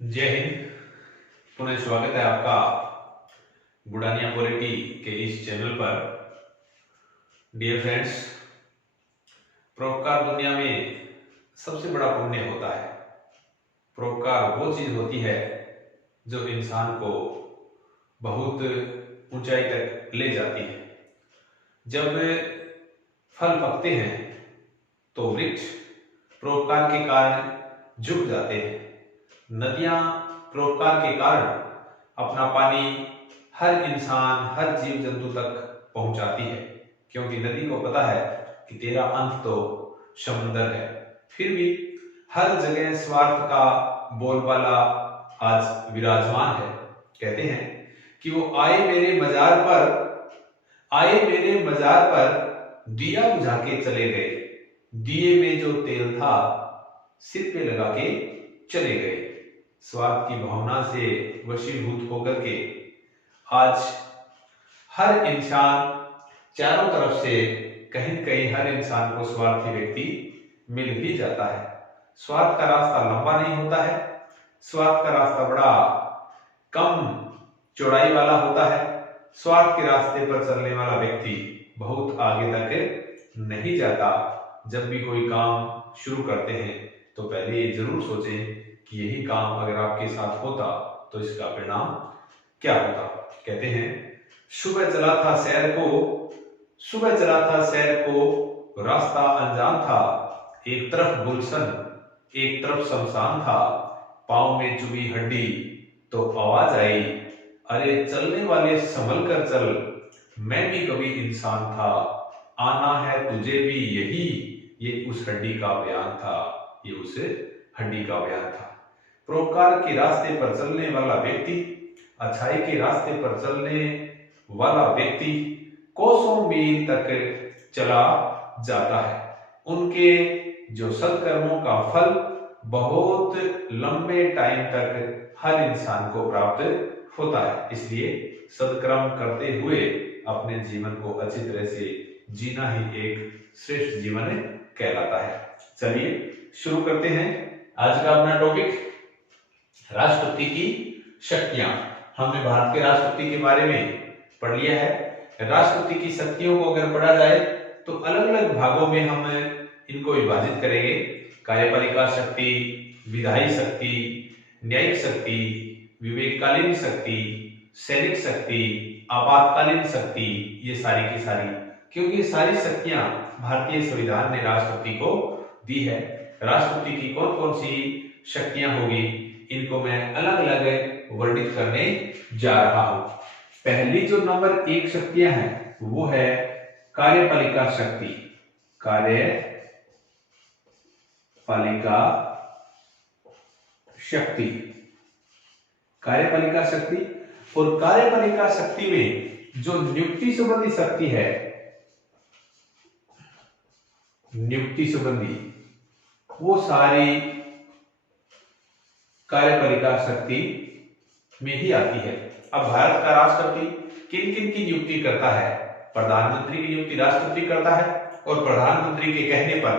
जय हिंद। पुनः स्वागत है आपका बुढ़ानिया पॉलिटी के इस चैनल पर। डियर फ्रेंड्स, परोपकार दुनिया में सबसे बड़ा पुण्य होता है। परोपकार वो चीज होती है जो इंसान को बहुत ऊंचाई तक ले जाती है। जब फल पकते हैं तो वृक्ष परोपकार के कारण झुक जाते हैं। नदियां परोपकार के कारण अपना पानी हर इंसान, हर जीव जंतु तक पहुंचाती है, क्योंकि नदी को पता है कि तेरा अंत तो समुंदर है। फिर भी हर जगह स्वार्थ का बोलबाला आज विराजमान है। कहते हैं कि वो आए मेरे मजार पर दिया बुझा के चले गए, दिए में जो तेल था सिर पे लगा के चले गए। स्वार्थ की भावना से वशीभूत होकर के आज हर इंसान, चारों तरफ से कहीं न कहीं हर इंसान को स्वार्थी व्यक्ति मिल भी जाता है। स्वार्थ का रास्ता लंबा नहीं होता है, स्वार्थ का रास्ता बड़ा कम चौड़ाई वाला होता है। स्वार्थ के रास्ते पर चलने वाला व्यक्ति बहुत आगे तक नहीं जाता। जब भी कोई काम शुरू करते हैं तो पहले ये जरूर सोचें कि यही काम अगर आपके साथ होता तो इसका परिणाम क्या होता। कहते हैं सुबह चला था सैर को रास्ता अनजान था, एक तरफ गुलशन एक तरफ शमशान था, पांव में चुभी हड्डी तो आवाज आई, अरे चलने वाले संभल कर चल, मैं भी कभी इंसान था, आना है तुझे भी यही। ये उस हड्डी का बयान था, ये उस हड्डी का बयान था। परोपकार के रास्ते पर चलने वाला व्यक्ति, अच्छाई के रास्ते पर चलने वाला व्यक्ति कोसों मील तक चला जाता है। उनके जो सत्कर्मों का फल बहुत लंबे टाइम तक हर इंसान को प्राप्त होता है। इसलिए सत्कर्म करते हुए अपने जीवन को अच्छी तरह से जीना ही एक श्रेष्ठ जीवन कहलाता है। चलिए शुरू करते हैं आज का अपना टॉपिक, राष्ट्रपति की शक्तियां। हमने भारत के राष्ट्रपति के बारे में पढ़ लिया है। राष्ट्रपति की शक्तियों को अगर पढ़ा जाए तो अलग अलग भागों में हम इनको विभाजित करेंगे। कार्यपालिका शक्ति, विधायी शक्ति, न्यायिक शक्ति, विवेककालीन शक्ति, सैनिक शक्ति, आपातकालीन शक्ति, ये सारी की सारी, क्योंकि ये सारी शक्तियां भारतीय संविधान ने राष्ट्रपति को दी है। राष्ट्रपति की कौन कौन सी शक्तियां होगी, इनको मैं अलग अलग वर्णित करने जा रहा हूं। पहली जो नंबर 1 शक्तियां हैं वो है कार्यपालिका शक्ति। कार्यपालिका शक्ति, कार्यपालिका शक्ति। और कार्यपालिका शक्ति में जो नियुक्ति संबंधी शक्ति है, नियुक्ति संबंधी, वो सारी कार्यपालिका शक्ति में ही आती है। अब भारत का राष्ट्रपति किन किन की नियुक्ति करता है? प्रधानमंत्री की नियुक्ति राष्ट्रपति करता है, और प्रधानमंत्री के कहने पर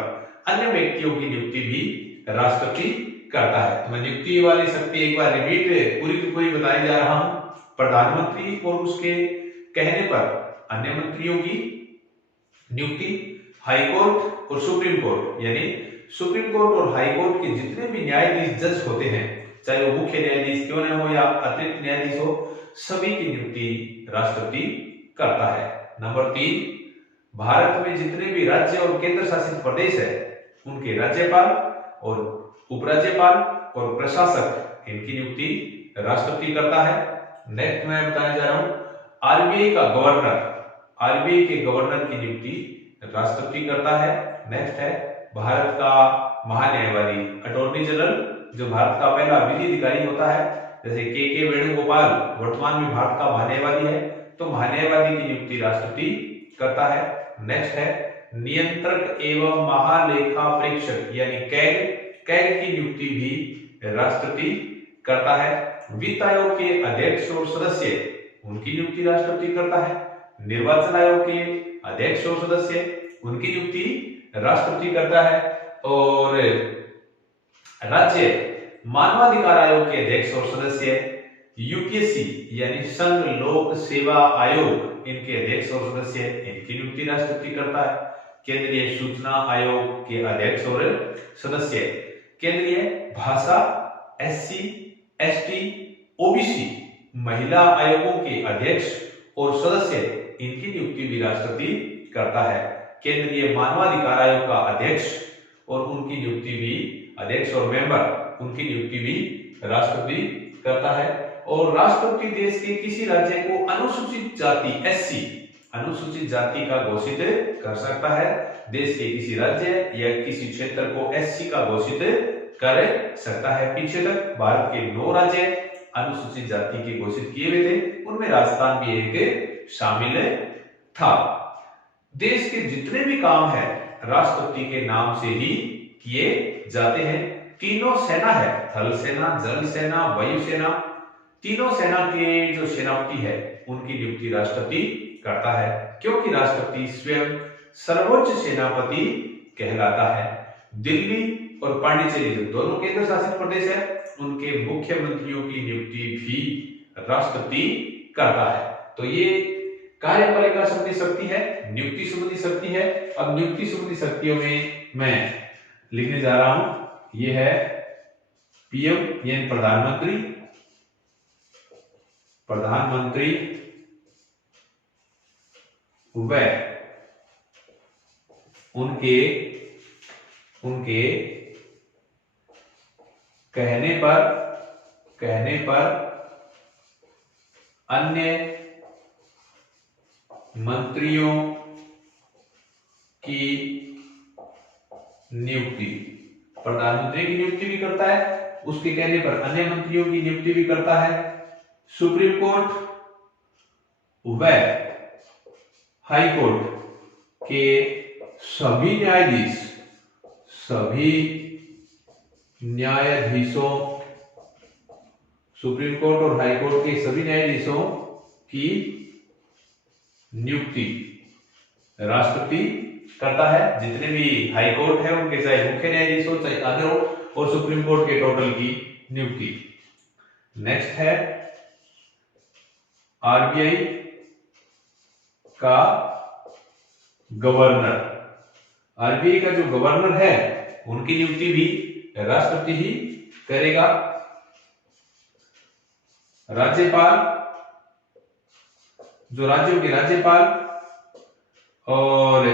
अन्य व्यक्तियों की नियुक्ति भी राष्ट्रपति करता है। तो मैं नियुक्ति वाली शक्ति एक बार रिपीट पूरी बताने जा रहा हूं। प्रधानमंत्री और उसके कहने पर अन्य मंत्रियों की नियुक्ति, हाईकोर्ट और सुप्रीम कोर्ट, यानी सुप्रीम कोर्ट और हाई कोर्ट के जितने भी न्यायाधीश जज होते हैं, चाहे वो मुख्य न्यायाधीश क्यों न हो या अतिरिक्त न्यायाधीश हो, सभी की नियुक्ति राष्ट्रपति करता है। नंबर 3, भारत में जितने भी राज्य और केंद्र शासित प्रदेश है, उनके राज्यपाल और उपराज्यपाल और प्रशासक, इनकी नियुक्ति राष्ट्रपति करता है। नेक्स्ट मैं बताने जा रहा हूं आरबीआई का गवर्नर, आरबीआई के गवर्नर की नियुक्ति राष्ट्रपति करता है। नेक्स्ट है भारत का महान्यायवादी, अटॉर्नी जनरल, जो भारत का पहला विधि अधिकारी होता है। जैसे के वेणुगोपाल वर्तमान में भारत का महान्यायवादी है, तो महान्यायवादी की नियुक्ति राष्ट्रपति करता है। नेक्स्ट है नियंत्रक एवं महालेखा परीक्षक, यानी कैग की नियुक्ति भी राष्ट्रपति करता है। वित्त आयोग के अध्यक्ष और सदस्य, उनकी नियुक्ति राष्ट्रपति करता है। निर्वाचन आयोग के अध्यक्ष और सदस्य, उनकी नियुक्ति राष्ट्रपति करता है। और राज्य मानवाधिकार आयोग के अध्यक्ष और सदस्य, यूपीएससी यानी संघ लोक सेवा आयोग इनके अध्यक्ष और सदस्य, इनकी नियुक्ति राष्ट्रपति करता है। केंद्रीय सूचना आयोग के अध्यक्ष और सदस्य, केंद्रीय भाषा, एससी, एसटी, ओबीसी महिला आयोगों के अध्यक्ष और सदस्य, इनकी नियुक्ति भी राष्ट्रपति करता है। केंद्रीय मानवाधिकार आयोग का अध्यक्ष और उनकी नियुक्ति भी, अध्यक्ष और मेंबर उनकी नियुक्ति भी राष्ट्रपति करता है। और राष्ट्रपति देश के किसी राज्य को अनुसूचित जाति एससी, अनुसूचित जाति का घोषित कर सकता है। देश के किसी राज्य या किसी क्षेत्र को एससी का घोषित कर सकता है। पीछे तक भारत के 9 राज्य अनुसूचित जाति के घोषित किए हुए थे, उनमें राजस्थान भी एक शामिल था। देश के जितने भी काम है राष्ट्रपति के नाम से ही किए जाते हैं। तीनों सेना है, थल सेना, जल सेना, वायु सेना, तीनों सेना के जो सेनापति है उनकी नियुक्ति राष्ट्रपति करता है, क्योंकि राष्ट्रपति स्वयं सर्वोच्च सेनापति कहलाता है। दिल्ली और पांडिचेरी जो दोनों केंद्र शासित प्रदेश है, उनके मुख्यमंत्रियों की नियुक्ति भी राष्ट्रपति करता है। तो ये कार्यपालिका संबंधी शक्ति है, नियुक्ति संबंधी शक्ति है। अब नियुक्ति संबंधी शक्तियों में मैं लिखने जा रहा हूं, ये है पीएम यानी प्रधानमंत्री, प्रधानमंत्री व उनके कहने पर अन्य मंत्रियों की नियुक्ति। प्रधानमंत्री की नियुक्ति भी करता है, उसके कहने पर अन्य मंत्रियों की नियुक्ति भी करता है। सुप्रीम कोर्ट व हाई कोर्ट के सभी न्यायाधीशों, सुप्रीम कोर्ट और हाई कोर्ट के सभी न्यायाधीशों की नियुक्ति राष्ट्रपति करता है। जितने भी हाई कोर्ट है उनके चाहे मुख्य न्यायाधीश हो चाहे अदर हो, और सुप्रीम कोर्ट के टोटल की नियुक्ति। नेक्स्ट है आरबीआई का गवर्नर। आरबीआई का जो गवर्नर है उनकी नियुक्ति भी राष्ट्रपति ही करेगा। राज्यपाल, जो राज्यों के राज्यपाल, और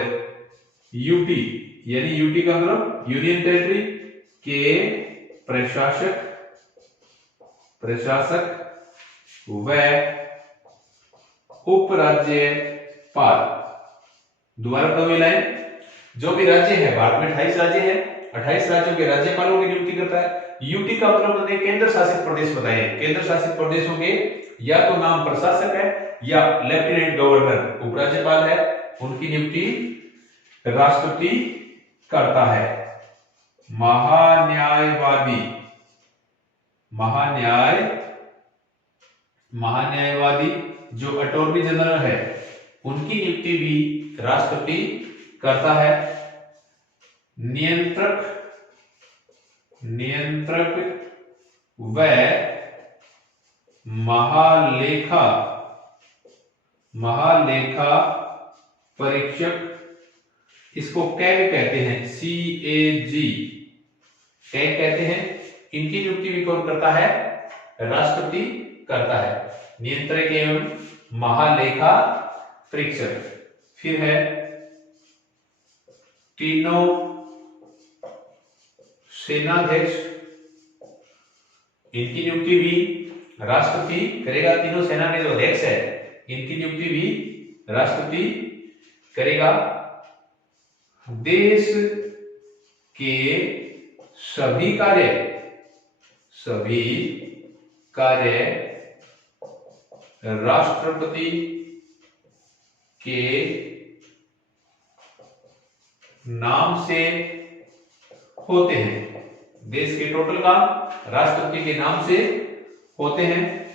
यूटी यानी यूटी का मतलब यूनियन टेरिटरी के प्रशासक व उपराज्यपाल। दोबारा कभी लाइन, जो भी राज्य है, भारत में 28 राज्य है, 28 राज्यों के राज्यपालों की नियुक्ति करता है। यूटी का मतलब मैंने केंद्र शासित प्रदेश बताए। केंद्र शासित प्रदेशों के या तो नाम प्रशासक है या लेफ्टिनेंट गवर्नर उपराज्यपाल है, उनकी नियुक्ति राष्ट्रपति करता है। महान्यायवादी जो अटॉर्नी जनरल है उनकी नियुक्ति भी राष्ट्रपति करता है। नियंत्रक व महालेखा परीक्षक, इसको कैग कहते हैं, CAG कैग कहते हैं। इनकी नियुक्ति भी कौन करता है? राष्ट्रपति करता है। नियंत्रक एवं महालेखा परीक्षक। फिर है तीनों सेनाध्यक्ष, इनकी नियुक्ति भी राष्ट्रपति करेगा। तीनों सेना के जो अध्यक्ष है इनकी नियुक्ति भी राष्ट्रपति करेगा। देश के सभी कार्य राष्ट्रपति के नाम से होते हैं। देश के टोटल काम राष्ट्रपति के नाम से होते हैं।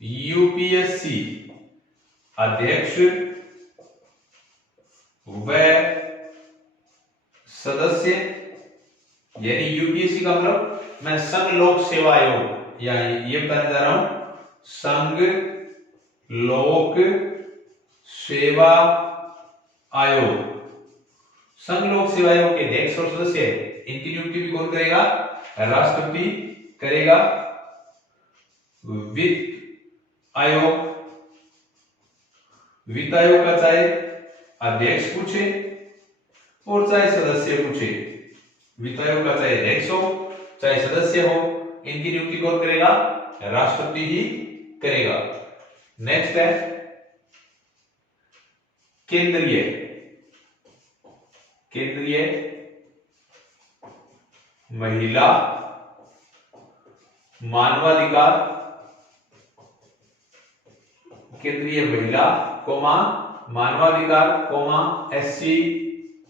यूपीएससी अध्यक्ष व सदस्य यानी यूपीएससी का मतलब मैं संघ लोक सेवा आयोग, यानी ये बताने जा रहा हूं, संघ लोक सेवा आयोग। संघ लोक सेवा आयोग के अध्यक्ष और सदस्य, इनकी नियुक्ति भी कौन करेगा? राष्ट्रपति करेगा। वित्त आयोग, वित्त आयोग का चाहे अध्यक्ष पूछे और चाहे सदस्य पूछे, वित्त आयोग का चाहे अध्यक्ष हो चाहे सदस्य हो, इनकी नियुक्ति कौन करेगा? राष्ट्रपति ही करेगा। नेक्स्ट है केंद्रीय, केंद्रीय महिला मानवाधिकार, केंद्रीय महिला कोमा मानवाधिकार कोमा एससी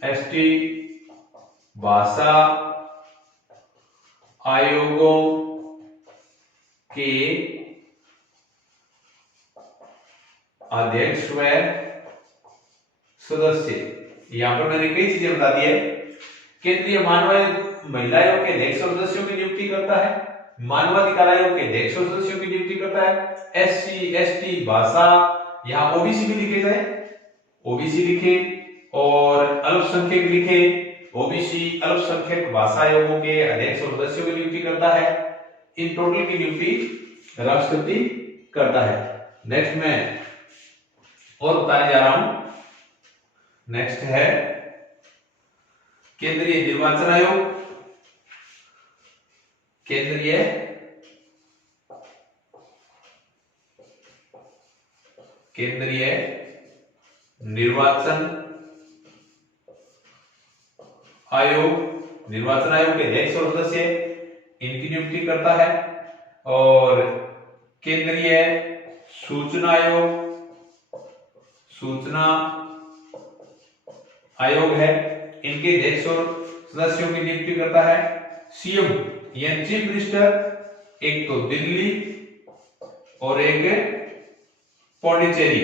एसटी भाषा आयोगों के अध्यक्ष व सदस्य। यहां पर मैंने कई चीजें बता दी है। केंद्रीय मानव महिला आयोग के अध्यक्ष और सदस्यों की नियुक्ति करता है, मानवाधिकार आयोग के अध्यक्ष और सदस्यों की नियुक्ति करता है, एससी एसटी भाषा, यहां ओबीसी भी लिखे जाए, ओबीसी लिखे और अल्पसंख्यक लिखे, ओबीसी अल्पसंख्यक भाषा आयोगों के अध्यक्ष और सदस्यों की नियुक्ति करता है। इन टोटल की नियुक्ति राष्ट्रपति करता है। नेक्स्ट मैं और बताने जा रहा हूं। नेक्स्ट है केंद्रीय निर्वाचन आयोग, केंद्रीय निर्वाचन आयोग, निर्वाचन आयोग के अध्यक्ष और सदस्य, इनकी नियुक्ति करता है। और केंद्रीय सूचना आयोग, सूचना आयोग है, इनके अध्यक्ष और सदस्यों की नियुक्ति करता है सीएम यानी चीफ मिनिस्टर, एक तो दिल्ली और एक पौंडीचेरी,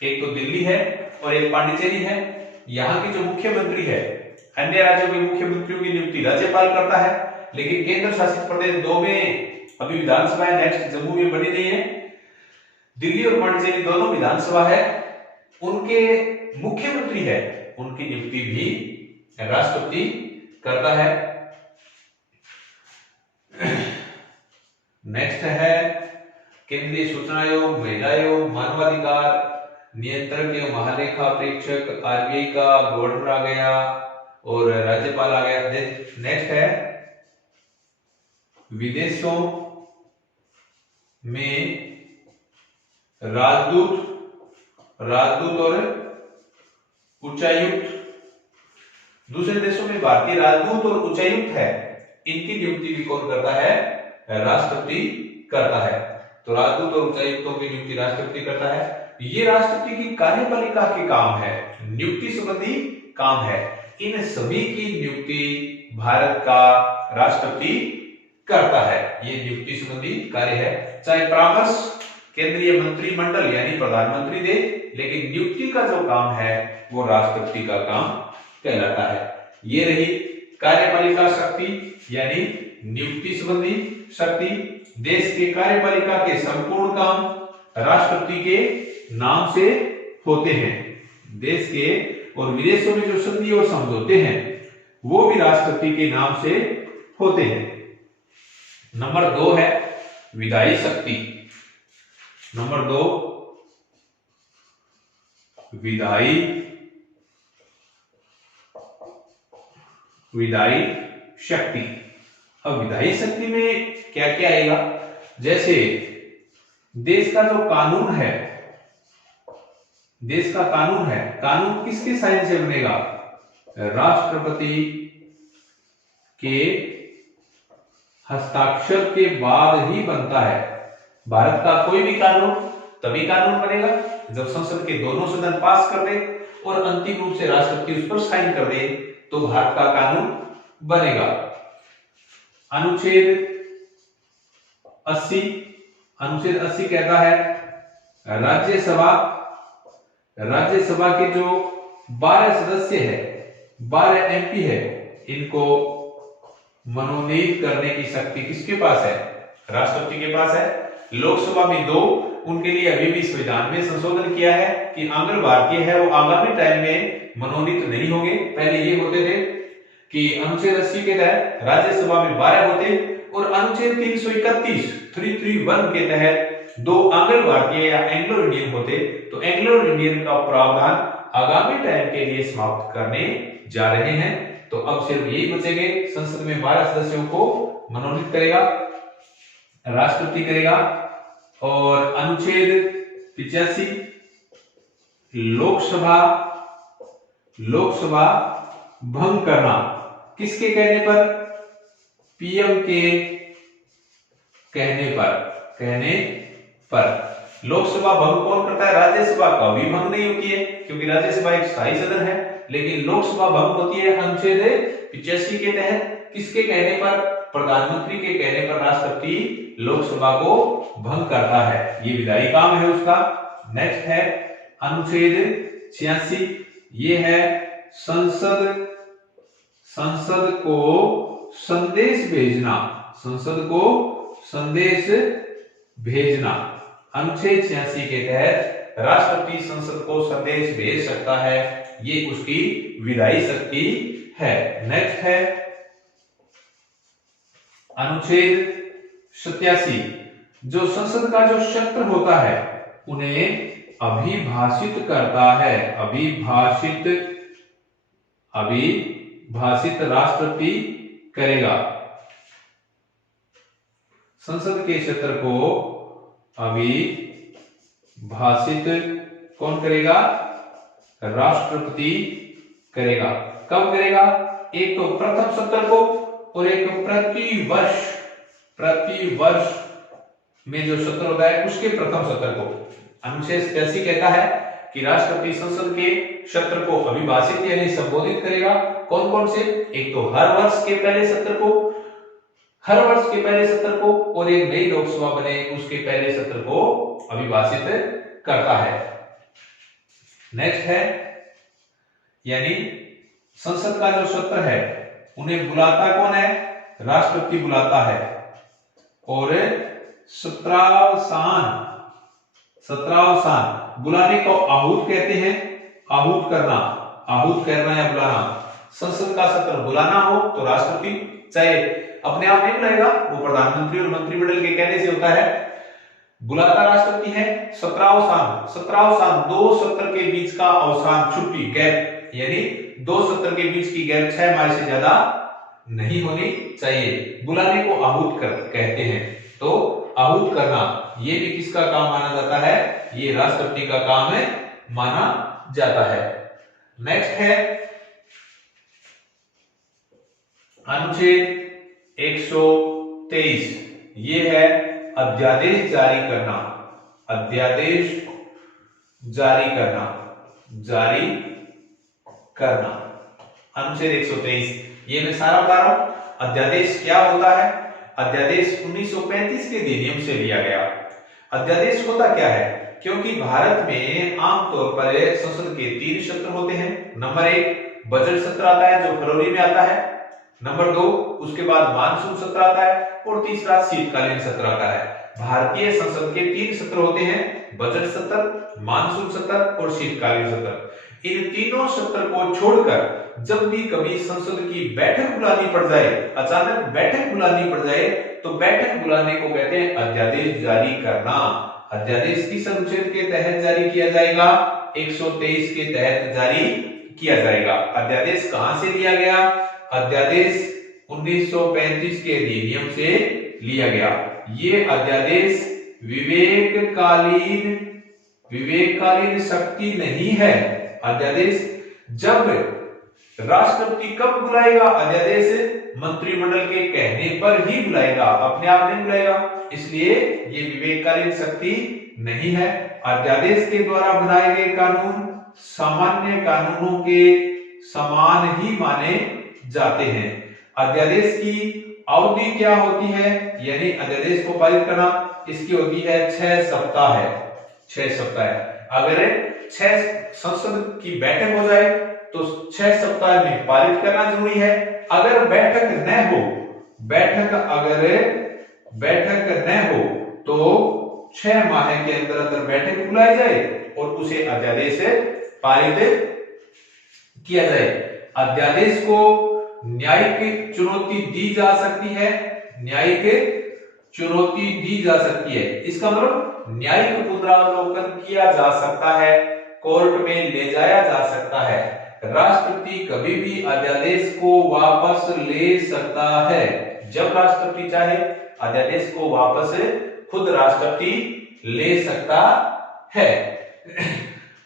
एक तो दिल्ली है और एक पांडिचेरी है। यहाँ के जो मुख्यमंत्री है, अन्य राज्यों के मुख्यमंत्रियों की नियुक्ति राज्यपाल करता है, लेकिन केंद्र शासित प्रदेश दो में अभी विधानसभा नेक्स्ट जम्मू में बनी रही है, दिल्ली और पांडिचेरी दोनों विधानसभा है, उनके मुख्यमंत्री है, उनकी नियुक्ति भी राष्ट्रपति करता है। नेक्स्ट है केंद्रीय सूचना आयोग, महिला आयोग, मानवाधिकार नियंत्रक एवं महालेखा परीक्षक, आरबीआई का गवर्नर आ गया और राज्यपाल आ गया। नेक्स्ट है विदेशों में राजदूत, राजदूत और उच्चायुक्त, दूसरे देशों में भारतीय राजदूत और उच्चायुक्त है, इनकी नियुक्ति भी कौन करता है? राष्ट्रपति करता है। तो राजदूत और उच्चायुक्तों की नियुक्ति राष्ट्रपति करता है। ये राष्ट्रपति की कार्यपालिका के काम है, नियुक्ति संबंधी काम है। इन सभी की नियुक्ति भारत का राष्ट्रपति करता है। ये नियुक्ति संबंधी कार्य है। चाहे परामर्श केंद्रीय मंत्रिमंडल यानी प्रधानमंत्री दे, लेकिन नियुक्ति का जो काम है वो राष्ट्रपति का काम कहलाता है। ये रही कार्यपालिका शक्ति यानी नियुक्ति संबंधी शक्ति। देश के कार्यपालिका के संपूर्ण काम राष्ट्रपति के नाम से होते हैं। देश के और विदेशों में जो संधि और समझौते हैं वो भी राष्ट्रपति के नाम से होते हैं। नंबर 2 है विधायी शक्ति। नंबर 2 विधायी शक्ति। अब विधायी शक्ति में क्या क्या आएगा? जैसे देश का जो कानून है, देश का कानून है, कानून किसके साइन से बनेगा? राष्ट्रपति के हस्ताक्षर के बाद ही बनता है। भारत का कोई भी कानून तभी कानून बनेगा जब संसद के दोनों सदन पास कर दे और अंतिम रूप से राष्ट्रपति उस पर साइन कर दे तो भारत का कानून बनेगा। अनुच्छेद 80 कहता है राज्यसभा के जो 12 सदस्य है, 12 एमपी है, इनको मनोनीत करने की शक्ति किसके पास है? राष्ट्रपति के पास है। लोकसभा में 2, उनके लिए अभी भी संविधान में संशोधन किया है कि अगर भारतीय है वो आगामी टाइम में मनोनीत नहीं होंगे। पहले ये होते थे कि अनुच्छेद 80 के तहत राज्यसभा में 12 होते और अनुच्छेद 331 के तहत 2 आंग्ल भारतीय या एंग्लो इंडियन होते। तो एंग्लो इंडियन का प्रावधान आगामी टाइम के लिए समाप्त करने जा रहे हैं। तो अब सिर्फ यही बचेंगे, संसद में 12 सदस्यों को मनोनीत करेगा राष्ट्रपति करेगा। और अनुच्छेद 85 लोकसभा भंग करना किसके कहने पर? पीएम के कहने पर। लोकसभा भंग कौन करता है? राज्यसभा कभी भंग नहीं होती है क्योंकि राज्यसभा एक स्थायी सदन है, लेकिन लोकसभा भंग होती है अनुच्छेद 85 के तहत। किसके कहने पर? प्रधानमंत्री के कहने पर राष्ट्रपति लोकसभा को भंग करता है। ये विधायी काम है उसका। नेक्स्ट है अनुच्छेद 86, ये है संसद को संदेश भेजना। अनुच्छेद 86 के तहत राष्ट्रपति संसद को संदेश भेज सकता है, ये उसकी विधायी शक्ति है। नेक्स्ट है अनुच्छेद 87, जो संसद का जो सत्र होता है उन्हें अभिभाषित करता है। अभिभाषित राष्ट्रपति करेगा। संसद के सत्र को अभिभाषित कौन करेगा? राष्ट्रपति करेगा। कब करेगा? एक तो प्रथम सत्र को और एक प्रति वर्ष में जो सत्र होता है उसके प्रथम सत्र को। अनुच्छेद 87 कहता है कि राष्ट्रपति संसद के सत्र को अभिभाषित यानी संबोधित करेगा। कौन कौन से? एक तो हर वर्ष के पहले सत्र को और एक नई लोकसभा बने उसके पहले सत्र को अभिभाषित करता है। नेक्स्ट है यानी संसद का जो सत्र है उन्हें बुलाता कौन है? राष्ट्रपति बुलाता है। और सत्रावसान बुलाने को आहूत कहते हैं। आहूत करना या बुलाना। संसद का सत्र बुलाना हो तो राष्ट्रपति चाहे अपने आप नहीं बुलाएगा, वो प्रधानमंत्री और मंत्रिमंडल के कहने से होता है। बुलाता राष्ट्रपति है। सत्रावसान 2 सत्र के बीच का अवसान, छुट्टी, गैप, यानी 2 सत्र के बीच की गैप 6 माह से ज्यादा नहीं होनी चाहिए। बुलाने को आहूत कहते हैं। तो आहूत करना ये भी किसका काम माना जाता है? ये राष्ट्रपति का काम है माना जाता है। नेक्स्ट है अनुच्छेद 123, ये है अध्यादेश जारी करना। अनुच्छेद 123 ये मैं सारा बता रहा हूं। अध्यादेश क्या होता है? अध्यादेश 1935 के अधिनियम से लिया गया। अध्यादेश होता क्या है? क्योंकि भारत में आमतौर पर संसद के 3 सत्र होते हैं। नंबर 1 बजट सत्र आता है जो फरवरी में आता है। नंबर 2 उसके बाद मानसून सत्र आता है और तीसरा शीतकालीन सत्र आता है। भारतीय संसद के 3 सत्र होते हैं, बजट सत्र, मानसून सत्र और शीतकालीन सत्र। इन तीनों सत्र को छोड़कर जब भी कभी संसद की बैठक बुलानी पड़ जाए, अचानक बैठक बुलानी पड़ जाए, तो बैठक बुलाने को कहते हैं अध्यादेश जारी करना। अध्यादेश किस अनुच्छेद के तहत जारी किया जाएगा? 123 के तहत जारी किया जाएगा। अध्यादेश कहां से लिया गया? अध्यादेश 1935 के अधिनियम से लिया गया। ये अध्यादेश विवेककालीन शक्ति नहीं है। अध्यादेश जब राष्ट्रपति कब बुलाएगा? अध्यादेश मंत्रिमंडल के कहने पर ही बुलाएगा, अपने आप नहीं बुलाएगा। इसलिए ये विवेककालीन शक्ति नहीं है। अध्यादेश के द्वारा बनाए गए कानून सामान्य कानूनों के समान ही माने जाते हैं। अध्यादेश की अवधि क्या होती है? यानी अध्यादेश को पारित करना इसकी होती है 6 सप्ताह है। 6 सप्ताह है। अगर छह संसद की बैठक हो जाए तो 6 सप्ताह में पारित करना जरूरी है। अगर बैठक न हो, बैठक न हो तो 6 माह के अंदर अंदर बैठक बुलाई जाए और उसे अध्यादेश पारित किया जाए। अध्यादेश को न्यायिक चुनौती दी जा सकती है, न्यायिक चुनौती दी जा सकती है। इसका मतलब न्यायिक पुनरावलोकन किया जा सकता है, कोर्ट में ले जाया जा सकता है। राष्ट्रपति कभी भी अध्यादेश को वापस ले सकता है। जब राष्ट्रपति चाहे अध्यादेश को वापस खुद राष्ट्रपति ले सकता है।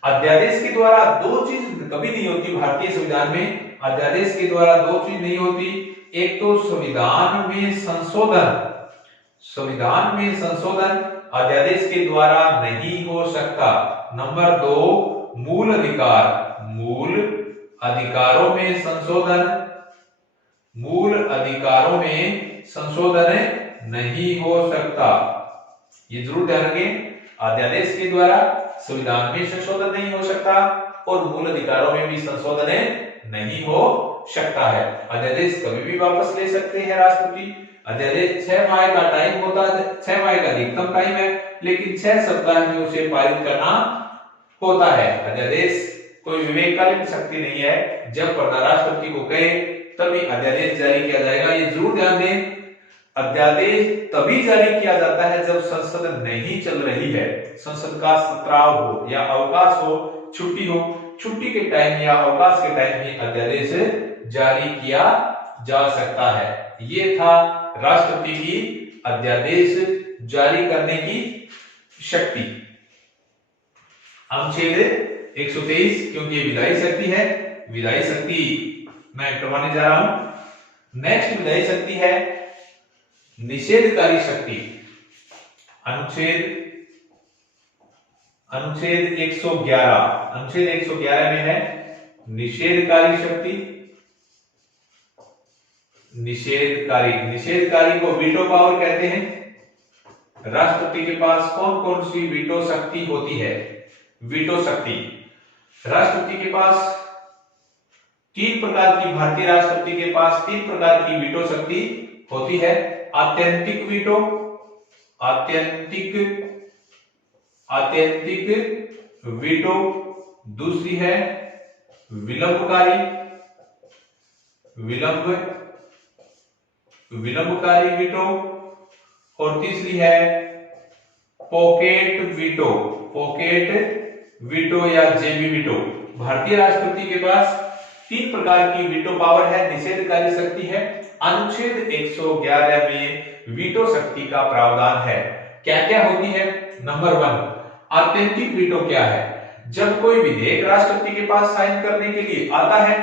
अध्यादेश के द्वारा दो चीज कभी नहीं होती भारतीय संविधान में। अध्यादेश के द्वारा दो चीज नहीं होती, एक तो संविधान में संशोधन अध्यादेश के द्वारा नहीं हो सकता। नंबर 2 मूल अधिकारों में संशोधन नहीं हो सकता। ये जरूर ध्यान रखें, अध्यादेश के द्वारा संविधान में संशोधन नहीं हो सकता और मूल अधिकारों में भी संशोधन नहीं हो सकता है। अध्यादेश कभी भी वापस ले सकते हैं राष्ट्रपति। अध्यादेश 6 माह का टाइम होता है, 6 माह का अधिकतम टाइम है, लेकिन 6 सप्ताह में उसे पारित करना होता है। अध्यादेश कोई विवेककालीन शक्ति नहीं है, जब राष्ट्रपति को कहे तभी अध्यादेश जारी किया जाएगा। ये जरूर ध्यान दें, अध्यादेश तभी जारी किया जाता है जब संसद नहीं चल रही है, संसद का सत्राव हो या अवकाश हो, छुट्टी हो। छुट्टी के टाइम या अवकाश के टाइम ही अध्यादेश जारी किया जा सकता है। ये था राष्ट्रपति की अध्यादेश जारी करने की शक्ति। अनुच्छेद 123, क्योंकि ये विधायी शक्ति है, विधायी शक्ति मैं करवाने जा रहा हूं। नेक्स्ट विधायी शक्ति है निषेधकारी शक्ति। अनुच्छेद 111 में है निषेधकारी शक्ति। निषेधकारी को वीटो पावर कहते हैं। राष्ट्रपति के पास कौन कौन सी वीटो शक्ति होती है? वीटो शक्ति राष्ट्रपति के पास 3 प्रकार की, भारतीय राष्ट्रपति के पास 3 प्रकार की वीटो शक्ति होती है। आत्यंतिक वीटो, दूसरी है विलंबकारी वीटो और तीसरी है पॉकेट वीटो या जेबी वीटो। भारतीय राष्ट्रपति के पास 3 प्रकार की वीटो पावर है, निषेधकारी शक्ति है। अनुच्छेद 111 में वीटो शक्ति का प्रावधान है। क्या क्या होती है? नंबर 1 आत्यंतिक वीटो क्या है? जब कोई विधेयक राष्ट्रपति के पास साइन करने के लिए आता है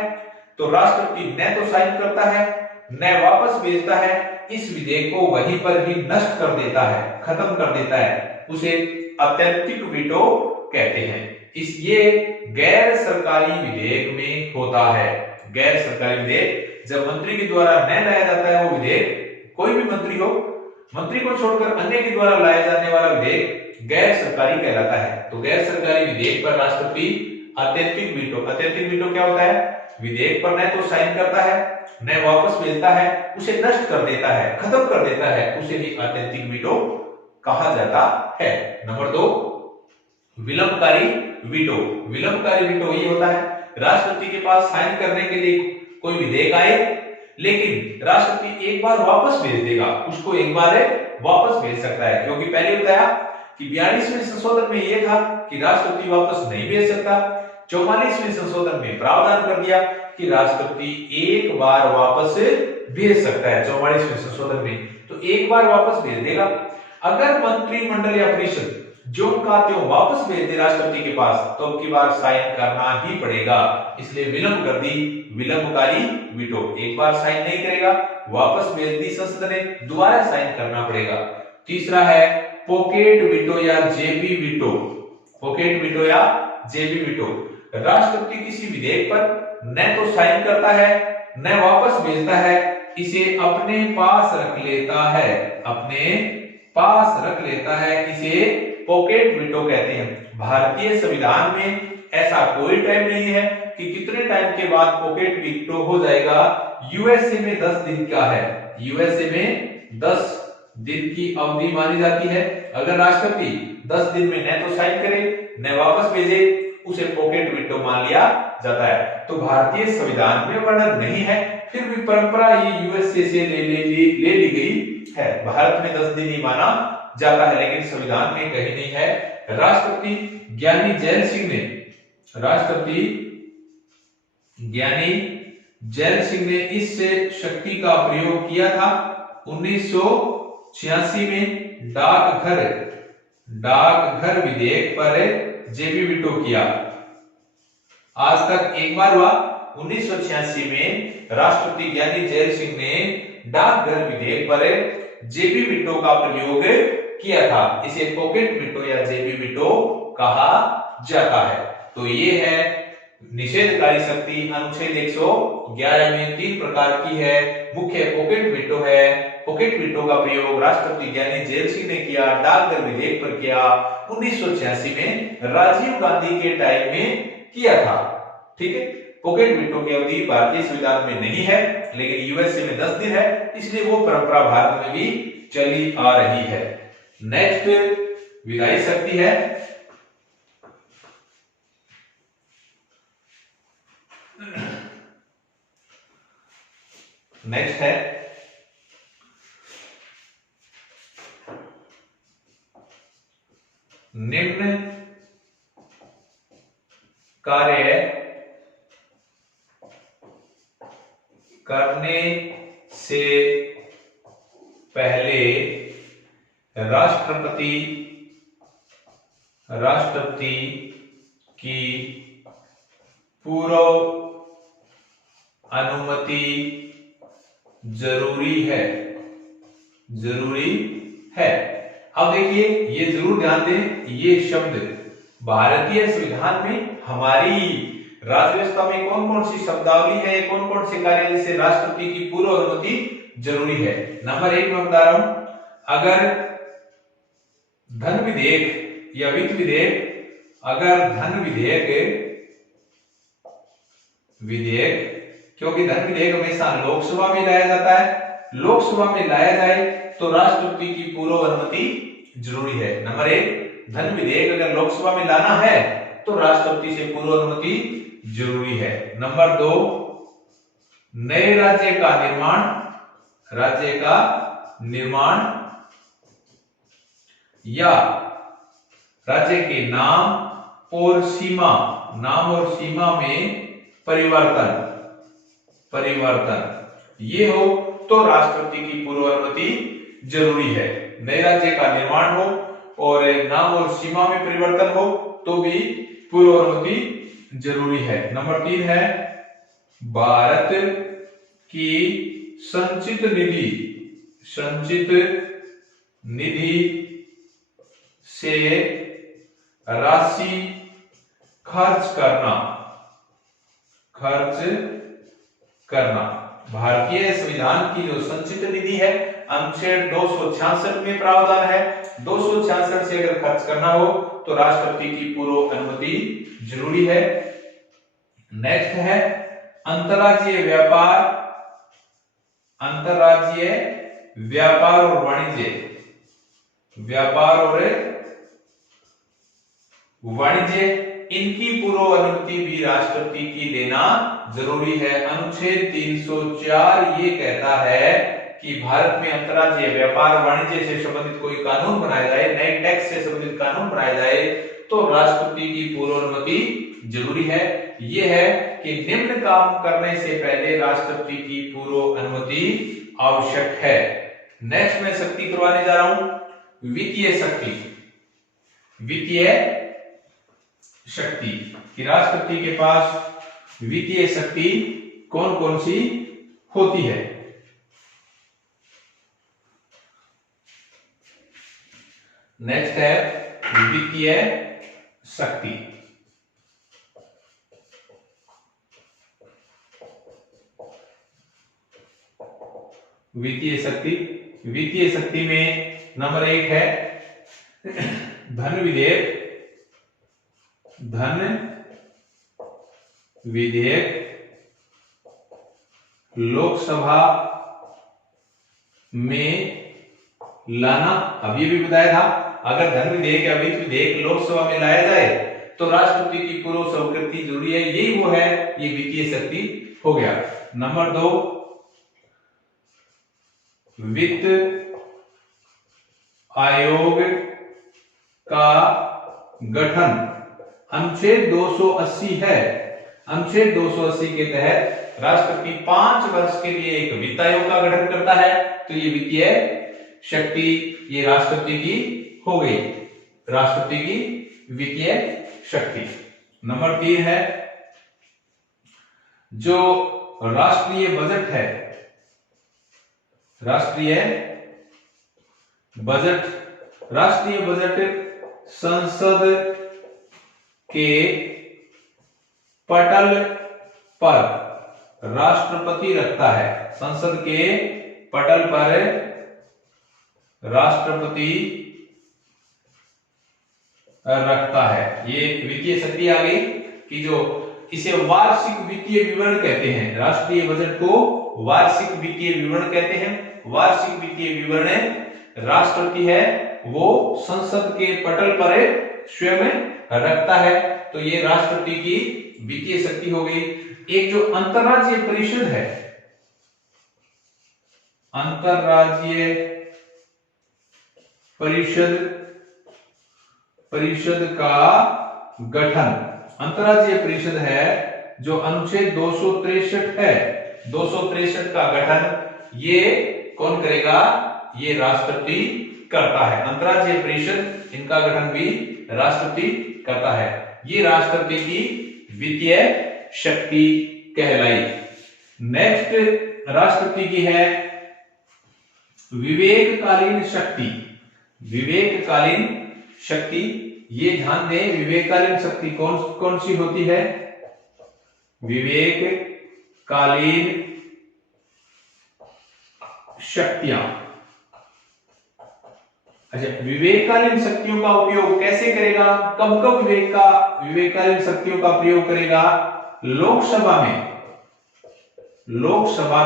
तो राष्ट्रपति न तो साइन करता है न वापस भेजता है, इस विधेयक को वहीं पर ही नष्ट कर देता है, खत्म कर देता है, उसे आत्यंतिक वीटो कहते हैं। ये गैर सरकारी विधेयक में होता है। गैर सरकारी विधेयक जब मंत्री के द्वारा न लाया जाता है, वो विधेयक कोई भी मंत्री हो, मंत्री को छोड़कर अन्य के द्वारा लाया जाने वाला विधेयक गैर सरकारी कहलाता है। तो गैर सरकारी विधेयक पर राष्ट्रपति आत्यंतिक वीटो क्या होता है? विधेयक पर न तो साइन करता है न वापस भेजता है, उसे नष्ट कर देता है, खत्म कर देता है, उसे ही आत्यंतिक वीटो कहा जाता है। नंबर 2 विलंबकारी वीटो ये होता है राष्ट्रपति के पास साइन करने के लिए कोई विधेयक आए, लेकिन राष्ट्रपति एक बार वापस भेज देगा, उसको एक बार वापस भेज सकता है। क्योंकि पहले बताया कि 42वें संशोधन में यह था कि राष्ट्रपति वापस नहीं भेज सकता, 44वें संशोधन में प्रावधान कर दिया कि राष्ट्रपति एक बार वापस भेज सकता है। 44वें संशोधन में तो एक बार वापस भेज देगा। अगर मंत्रिमंडल या परिषद जो का त्यों वापस भेज दे राष्ट्रपति के पास, तो अब की बार साइन करना ही पड़ेगा। इसलिए विलंब कर दी, विलंबकारी वीटो। एक बार साइन नहीं करेगा, वापस भेज दी संसद ने, दोबारा साइन करना पड़ेगा। तीसरा है पॉकेट वीटो या जेबी वीटो। राष्ट्रपति किसी विधेयक पर न तो साइन करता है न वापस भेजता है, इसे अपने पास रख लेता है, इसे पॉकेट वीटो कहते हैं। भारतीय संविधान में ऐसा कोई टाइम नहीं है कि कितने टाइम के बाद पॉकेट वीटो हो जाएगा। यूएसए में 10 दिन का है, यूएसए में 10 दिन की अवधि मानी जाती है। अगर राष्ट्रपति 10 दिन में न तो साइन करे न वापस भेजे, उसे पॉकेट वीटो मान लिया जाता है। तो भारतीय संविधान में वर्णन नहीं है, फिर भी परंपरा ये यूएसए से ले ली गई है। भारत में 10 दिन ही माना जाता है, लेकिन संविधान में कहीं नहीं है। राष्ट्रपति ज्ञानी जैल सिंह ने इस शक्ति का प्रयोग किया था। 1986 में डाकघर विधेयक पर जेबी वीटो किया। आज तक एक बार हुआ, 1986 में राष्ट्रपति ज्ञानी जैल सिंह ने डाकघर विधेयक पर जेबी वीटो का प्रयोग किया था। इसे पॉकेट वीटो या जेबी वीटो कहा जाता है। तो ये है निषेधकारी शक्ति। अनुच्छेद 111 में 3 प्रकार की है। मुख्य पॉकेट वीटो है। पॉकेट वीटो का प्रयोग राष्ट्रपति ज्ञानी जैल सिंह ने किया, डाकघर विधेयक पर किया, 1986 में राजीव गांधी के टाइम में किया था। ठीक है, पॉकेट वीटो की अवधि भारतीय संविधान में नहीं है, लेकिन यूएसए में 10 दिन है, इसलिए वो परंपरा भारत में भी चली आ रही है। नेक्स्ट विधायी शक्ति है। नेक्स्ट है निम्न कार्य करने से पहले राष्ट्रपति की पूर्व अनुमति जरूरी है। अब देखिए, ये जरूर ध्यान दें, ये शब्द भारतीय संविधान में हमारी राज्य व्यवस्था में कौन कौन सी शब्दावली है, कौन कौन से कार्य जिसे राष्ट्रपति की पूर्व अनुमति जरूरी है। नंबर 1 में बता रहा हूं, अगर धन विधेयक या वित्त विधेयक, अगर धन विधेयक क्योंकि धन विधेयक हमेशा लोकसभा में लाया जाता है, लोकसभा में लाया जाए तो राष्ट्रपति की पूर्व अनुमति जरूरी है। नंबर 1, धन विधेयक अगर लोकसभा में लाना है तो राष्ट्रपति से पूर्व अनुमति जरूरी है। नंबर 2, नए राज्य का निर्माण या राज्य के नाम और सीमा में परिवर्तन ये हो तो राष्ट्रपति की पूर्व अनुमति जरूरी है। नए राज्य का निर्माण हो और नाम और सीमा में परिवर्तन हो तो भी पूर्व अनुमति जरूरी है। नंबर 3 है भारत की संचित निधि से राशि खर्च करना। भारतीय संविधान की जो संचित निधि है, अनुच्छेद 266 में प्रावधान है, 266 से अगर खर्च करना हो तो राष्ट्रपति की पूर्व अनुमति जरूरी है। नेक्स्ट है अंतर्राज्यीय व्यापार और वाणिज्य, इनकी पूर्व अनुमति भी राष्ट्रपति की लेना जरूरी है। अनुच्छेद 304 ये कहता है कि भारत में अंतर्राज्यीय व्यापार वाणिज्य से संबंधित कोई कानून बनाया जाए, नए टैक्स से संबंधित कानून बनाया जाए तो राष्ट्रपति की पूर्व अनुमति जरूरी है। यह है कि निम्न काम करने से पहले राष्ट्रपति की पूर्व अनुमति आवश्यक है। नेक्स्ट मैं शक्ति करवाने जा रहा हूं वित्तीय शक्ति कि राष्ट्रपति के पास वित्तीय शक्ति कौन कौन सी होती है। नेक्स्ट है वित्तीय शक्ति। वित्तीय शक्ति में नंबर 1 है धन विधेयक धन विधेयक लोकसभा में लाना। अब ये भी बताया था, अगर धन विधेयक या वित्त विधेयक लोकसभा में लाया जाए तो राष्ट्रपति की पूर्व स्वीकृति जरूरी है। यही वो है, ये वित्तीय शक्ति हो गया। नंबर 2, वित्त आयोग का गठन अनुच्छेद 280 है। अनुच्छेद 280 के तहत राष्ट्रपति 5 वर्ष के लिए एक वित्त आयोग का गठन करता है। तो ये वित्तीय शक्ति ये राष्ट्रपति की हो गई, राष्ट्रपति की वित्तीय शक्ति। नंबर 3 है, जो राष्ट्रीय बजट है, राष्ट्रीय बजट संसद के पटल पर राष्ट्रपति रखता है। संसद के पटल पर राष्ट्रपति रखता है। ये वित्तीय शक्ति आ गई कि जो इसे वार्षिक वित्तीय विवरण कहते हैं। राष्ट्रीय बजट को वार्षिक वित्तीय विवरण कहते हैं। वार्षिक वित्तीय विवरण राष्ट्रपति है वो संसद के पटल पर स्वयं रखता है। तो ये राष्ट्रपति की वित्तीय शक्ति हो गई। एक जो अंतरराज्यीय परिषद है, अंतरराज्यीय परिषद का गठन, अंतरराज्यीय परिषद है जो अनुच्छेद 263 है, 263 का गठन ये कौन करेगा? ये राष्ट्रपति करता है। अंतरराज्यीय परिषद इनका गठन भी राष्ट्रपति करता है। ये राष्ट्रपति की वित्तीय शक्ति कहलाई। नेक्स्ट राष्ट्रपति की है विवेककालीन शक्ति। विवेककालीन शक्ति, ये ध्यान दें, विवेककालीन शक्ति कौन सी होती है? विवेककालीन शक्तियां। अच्छा, विवेककालीन शक्तियों का उपयोग कैसे करेगा? कब कब विवेककालीन शक्तियों का प्रयोग करेगा? लोकसभा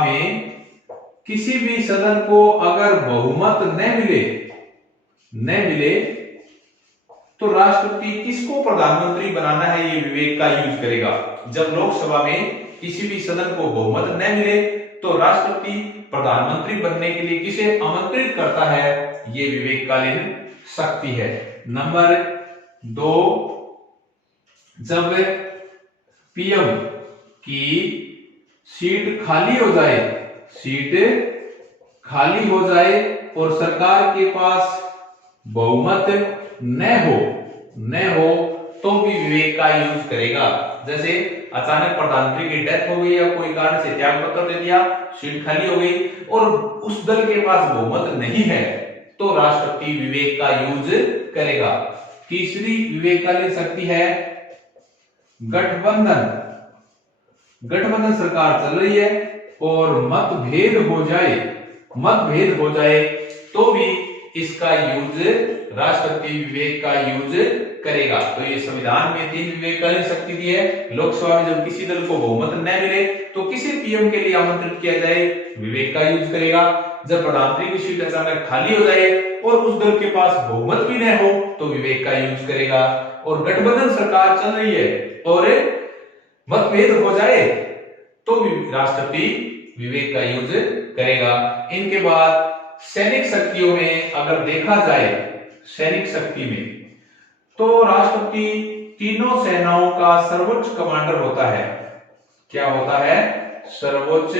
में किसी भी सदन को अगर बहुमत न मिले तो राष्ट्रपति किसको प्रधानमंत्री बनाना है, ये विवेक का यूज करेगा। जब लोकसभा में किसी भी सदन को बहुमत न मिले तो राष्ट्रपति प्रधानमंत्री बनने के लिए किसे आमंत्रित करता है? ये विवेककालीन शक्ति है। नंबर 2, जब पीएम की सीट खाली हो जाए और सरकार के पास बहुमत न हो तो भी विवेक का यूज करेगा। जैसे अचानक प्रधानमंत्री की डेथ हो गई या कोई कारण से त्याग पत्र दे दिया, सीट खाली हो गई और उस दल के पास बहुमत नहीं है तो राष्ट्रपति विवेक का यूज करेगा। तीसरी विवेककालीन शक्ति है गठबंधन सरकार चल रही है और मतभेद हो जाए तो भी इसका यूज राष्ट्रपति विवेक का यूज करेगा। तो ये संविधान में 3 विवेककालीन शक्ति दी है। लोकसभा में जब किसी दल को बहुमत न मिले तो किसी पीएम के लिए आमंत्रित किया जाए, विवेक का यूज करेगा। जब प्रधानमंत्री की सीट अचानक खाली हो जाए और उस दल के पास बहुमत भी न हो तो विवेक का यूज करेगा। और गठबंधन सरकार चल रही है और मतभेद हो जाए तो भी राष्ट्रपति विवेक का यूज करेगा। इनके बाद सैनिक शक्तियों में अगर देखा जाए, सैनिक शक्ति में तो राष्ट्रपति तीनों सेनाओं का सर्वोच्च कमांडर होता है। क्या होता है? सर्वोच्च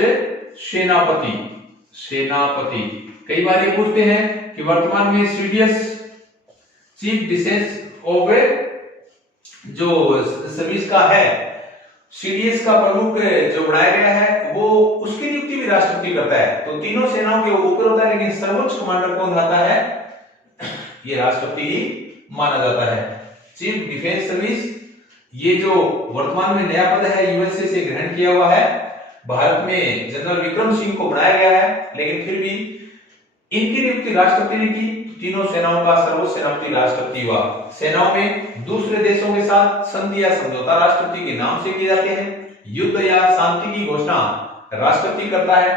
सेनापति। कई बार ये पूछते हैं कि वर्तमान में सीडीएस चीफ डिफेंस ऑफ जो सर्विस का है, सीडीएस का प्रमुख जो बनाया गया है वो उसकी नियुक्ति भी राष्ट्रपति करता है। तो तीनों सेनाओं के ऊपर होता है, लेकिन सर्वोच्च कमांडर कौन होता है? ये राष्ट्रपति ही माना जाता है। चीफ डिफेंस सर्विस, ये जो वर्तमान में नया पद है यूएसए से ग्रहण किया हुआ है। भारत में जनरल विक्रम सिंह को बनाया गया है, लेकिन फिर भी इनकी नियुक्ति राष्ट्रपति ने की। तीनों सेनाओं का सर्वोच्च सेनापति राष्ट्रपति हुआ। सेनाओं में दूसरे देशों के साथ संधि या समझौता राष्ट्रपति के नाम से किए जाते हैं। युद्ध या शांति की घोषणा राष्ट्रपति करता है।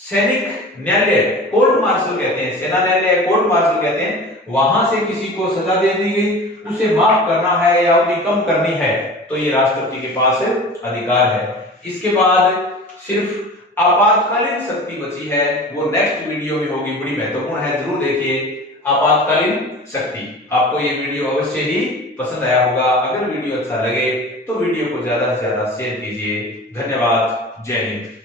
सैनिक न्यायालय कोर्ट मार्शल कहते हैं, सेना न्यायालय कोर्ट मार्शल कहते हैं, वहां से किसी को सजा दे दी गई, उसे माफ करना है या अवधि कम करनी है तो ये राष्ट्रपति के पास अधिकार है। इसके बाद सिर्फ आपातकालीन शक्ति बची है, वो नेक्स्ट वीडियो में होगी, बड़ी महत्वपूर्ण है, जरूर देखिए। आपातकालीन शक्ति। आपको ये वीडियो अवश्य ही पसंद आया होगा। अगर वीडियो अच्छा लगे तो वीडियो को ज्यादा से ज्यादा शेयर कीजिए। धन्यवाद। जय हिंद।